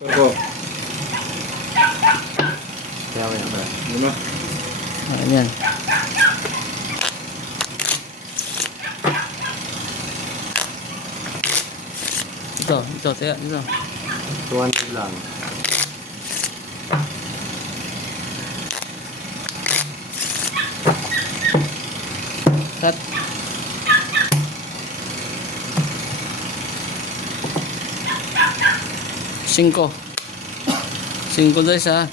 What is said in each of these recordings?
Ako. Kaya ko yan ba? Lima. Ayan. Ito, tiga, ito. 200 lang. Cut. Singko. Singko guys ha.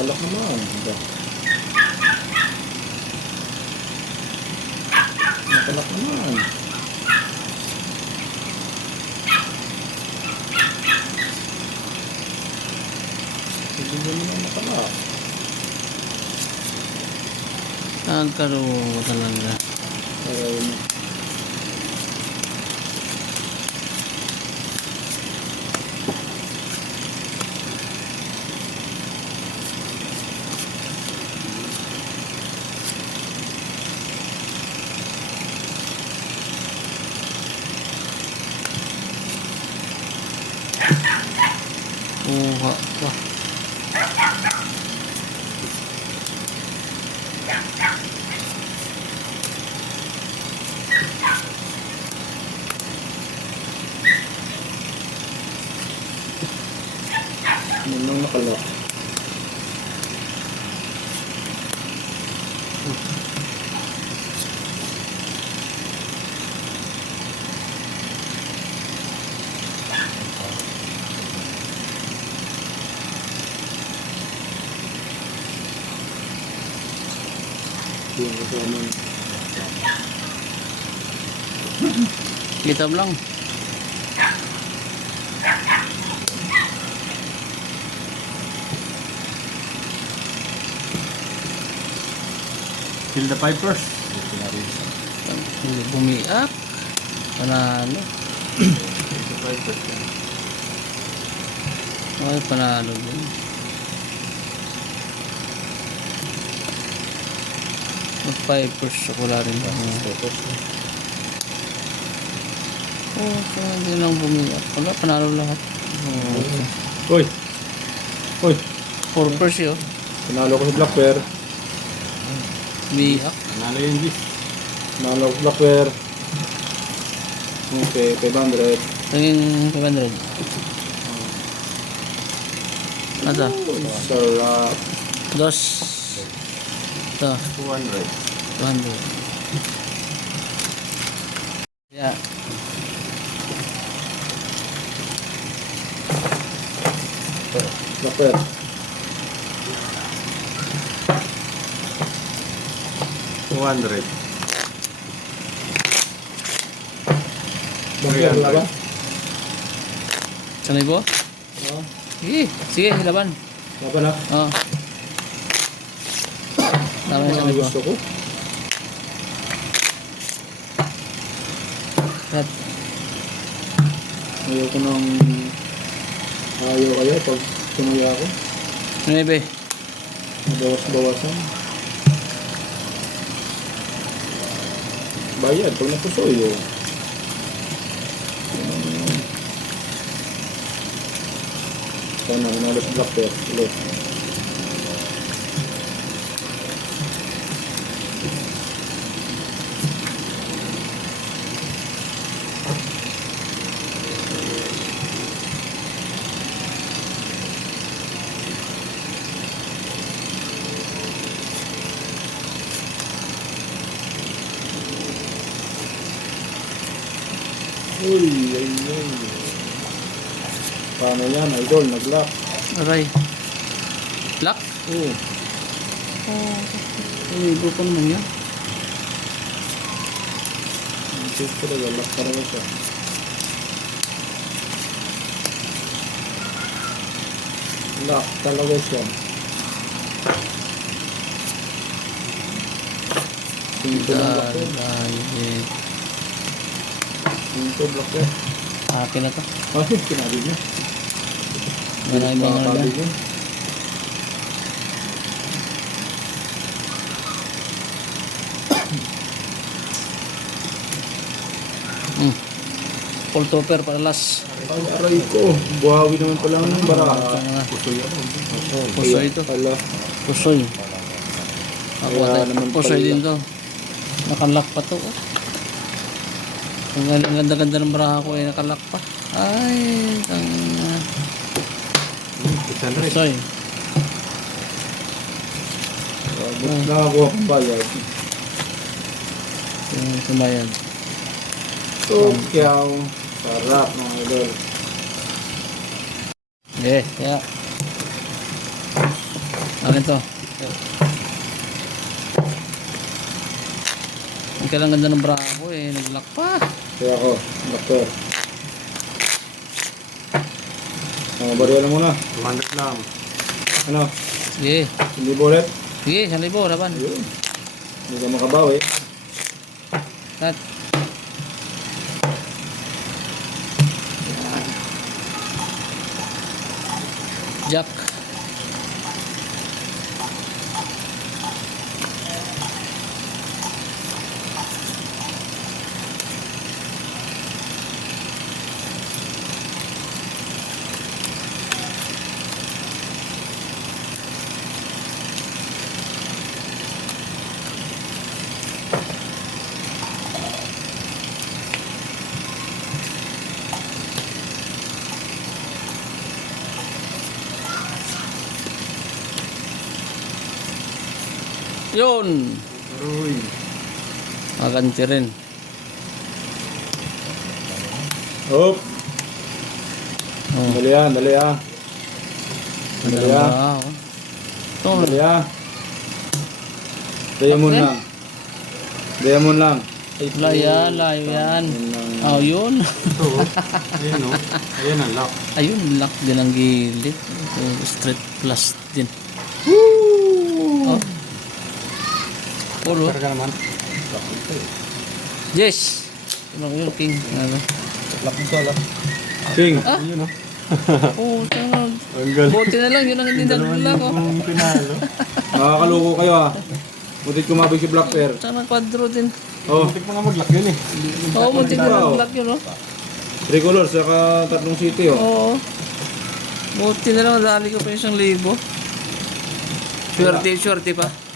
Makalak naman. Makalak naman. Hindi mo naman makalak. Nagkaroon talaga. Ayun. Kuha pa. Yun lang nakalak. Yung kasama. Kitab lang. Kill the pipers. Hindi bumiak. Panalo. Kill the pipers yan. Ay, panalo din. Mag-pipers ako wala rin ako. So hindi lang bumiyak. Wala, panalo lahat. Uy! Uy! 4% yun. Panalo ko sa Black Bear. Biyak. Nanalo yung bis. Panalo ko sa Black Bear. Okay, 500. Tingin 500. Ano? Sarap. Dos. Ito, 200. 200. Yeah. Black Bear. $200. Black Bear, wala ba? Sanay po? Oo. Sige, laban. Wala ba na? Oo. Tama yung sanay po. Gusto ko. Cut. Ayaw ko nang... Ayaw kayo pag tumuya ako. 9. Bawas-bawasan. Bayad pag napusoy yun. Sana manalo sa Black Bear. Ulit. Uy, ay, ay. Paano yan, idol? Nag-lock. Aray. Lock? Oo. Ay, ibo pa naman yan. Ang safe talaga, lock talaga siya. Lock talaga siya. Simple lang lock yun. Dahil Ito, block yan. Akin na to. Ay, kinabi niya. Wala ibang ano Kinabi dyan. niya. Full topper palalas. Ay, aray ko. Buhawi naman pala ng bara. Pusoy ako. Pusoy ito. Pala. Pusoy. Ako Kaya ate. naman Pusoy pala. din to. Nakalak pa to. Oh. Ang ganda-ganda ng baraha ko eh. Nakalak pa. Ay, ang 600. pusoy. Nakakuha kong bayad. Yung sumayad. So, kyaw. Sarap mga idol. Eh, kaya. Akin to. Ang kailang ganda ng baraha ko eh. Naglak pa. Kaya ako, doktor. Bariya lang muna. 200 lang. Ano? Sige. Hindi bullet? Sige, 1,000. Laban. Ayun. Hindi ka makabawi. At. Jack. Yun. Uy. Maganti rin. Hop! Oh. Dali ah, dali ah. Ganda ng Dali ah. baraha ko. Ito. Dali ah. Diamond Okay. lang. Diamond lang. Layo yan, layo yan. Oh, yun. Ito. Ayan o. Ayan ang lock. Ayun, lock din ang gilid. Ito, straight plus din. Woo! Oh. Polo. Karga naman. Yes! Ano yun, King? Ano? Lock mo sa lock. King. Ah? Ayun o. Oh, tama. Ang galing. Buti na lang, yun ang hindi nagdala ko. Ang pinalo. Nakakaluko kayo ah. Butit kumabig si Black Bear. Sana quadro din. Oh, Muntik mo nga mag-lock yun eh. Oo, buti na Wow. lang lock yun, oh. tricolor saka tatlong city oh. Oo. Buti na lang, nadali ko pa 1,000. Swerte pa.